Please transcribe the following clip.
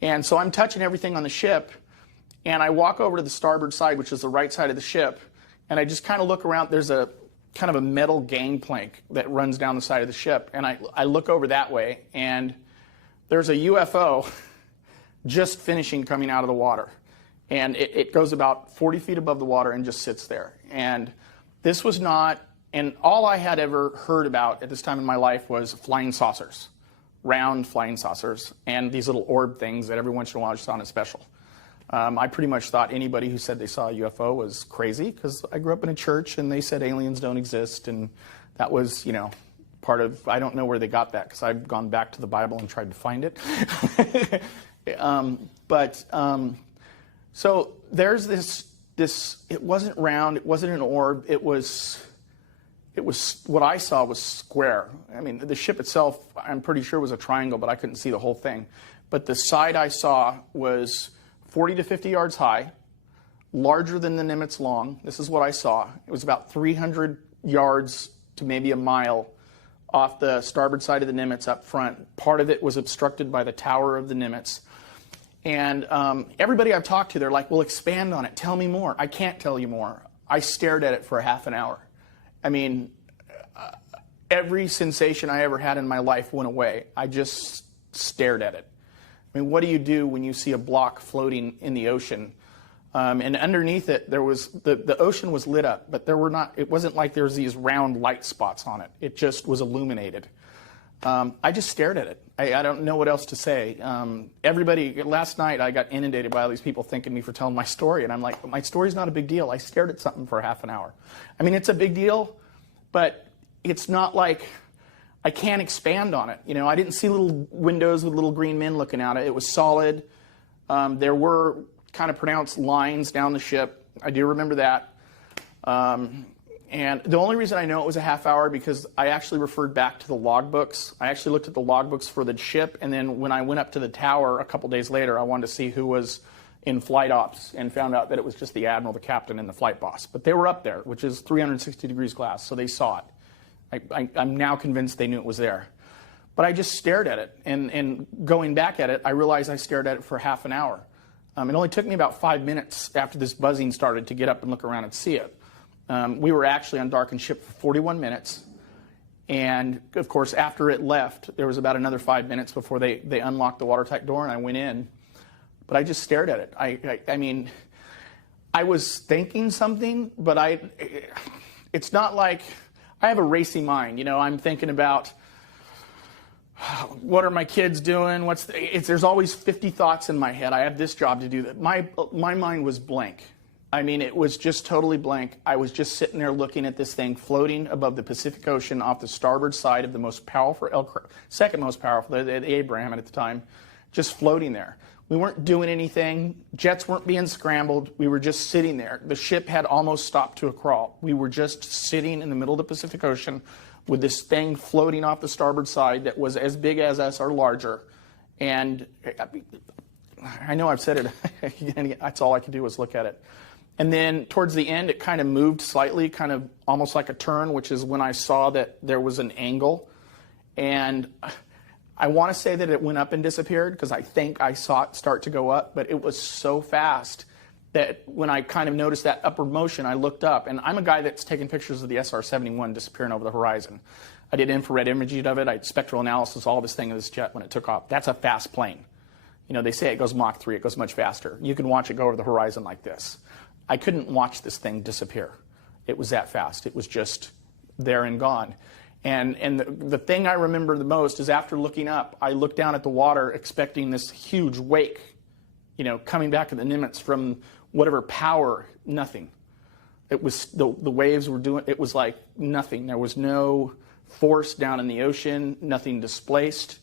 And so I'm touching everything on the ship, and I walk over to the starboard side, which is the right side of the ship, and I just kind of look around. There's a kind of a metal gangplank that runs down the side of the ship, and I look over that way, and there's a UFO just finishing coming out of the water. And it goes about 40 feet above the water and just sits there. And this was not, and all I had ever heard about at this time in my life was flying saucers, round flying saucers, and these little orb things that every once in a while I saw on a special. I pretty much thought anybody who said they saw a UFO was crazy, because I grew up in a church and they said aliens don't exist, and that was, you know, part of, I don't know where they got that, because I've gone back to the Bible and tried to find it. So there's this, it wasn't round, it wasn't an orb, it was, what I saw was square. I mean, the ship itself, I'm pretty sure was a triangle, but I couldn't see the whole thing. But the side I saw was 40 to 50 yards high, larger than the Nimitz long. This is what I saw. It was about 300 yards to maybe a mile off the starboard side of the Nimitz up front. Part of it was obstructed by the tower of the Nimitz. And everybody I've talked to, they're like, well, expand on it. Tell me more. I can't tell you more. I stared at it for a half an hour. I mean, every sensation I ever had in my life went away. I just stared at it. I mean, what do you do when you see a block floating in the ocean? And underneath it, there was, the ocean was lit up, but there were not, it wasn't like there was these round light spots on it. It just was illuminated. I just stared at it. I don't know what else to say. Everybody, last night I got inundated by all these people thanking me for telling my story, and I'm like, my story's not a big deal. I stared at something for half an hour. I mean, it's a big deal, but it's not like I can't expand on it. You know, I didn't see little windows with little green men looking out. It was solid. There were kind of pronounced lines down the ship. I do remember that. And the only reason I know it was a half hour because I actually referred back to the logbooks. I actually looked at the logbooks for the ship, and then when I went up to the tower a couple days later, I wanted to see who was in flight ops and found out that it was just the admiral, the captain, and the flight boss. But they were up there, which is 360 degrees glass, so they saw it. I'm now convinced they knew it was there. But I just stared at it, and going back at it, I realized I stared at it for half an hour. It only took me about 5 minutes after this buzzing started to get up and look around and see it. We were actually on darkened ship for 41 minutes. And, of course, after it left, there was about another 5 minutes before they unlocked the watertight door, and I went in. But I just stared at it. I mean, I was thinking something, but it's not like I have a racy mind. You know, I'm thinking about what are my kids doing? There's always 50 thoughts in my head. I have this job to do. That. My mind was blank. I mean, it was just totally blank. I was just sitting there looking at this thing floating above the Pacific Ocean off the starboard side of the most powerful, second most powerful, the Abraham at the time, just floating there. We weren't doing anything. Jets weren't being scrambled. We were just sitting there. The ship had almost stopped to a crawl. We were just sitting in the middle of the Pacific Ocean with this thing floating off the starboard side that was as big as us or larger. And I know I've said it. That's all I could do was look at it. And then towards the end, it kind of moved slightly, kind of almost like a turn, which is when I saw that there was an angle. And I want to say that it went up and disappeared because I think I saw it start to go up, but it was so fast that when I kind of noticed that upward motion, I looked up. And I'm a guy that's taken pictures of the SR-71 disappearing over the horizon. I did infrared imaging of it. I did spectral analysis, all this thing of this jet when it took off. That's a fast plane. You know, they say it goes Mach 3. It goes much faster. You can watch it go over the horizon like this. I couldn't watch this thing disappear. It was that fast. It was just there and gone. And the thing I remember the most is after looking up, I looked down at the water expecting this huge wake, you know, coming back at the Nimitz from whatever power, nothing. It was, the waves were doing, it was like nothing. There was no force down in the ocean, nothing displaced.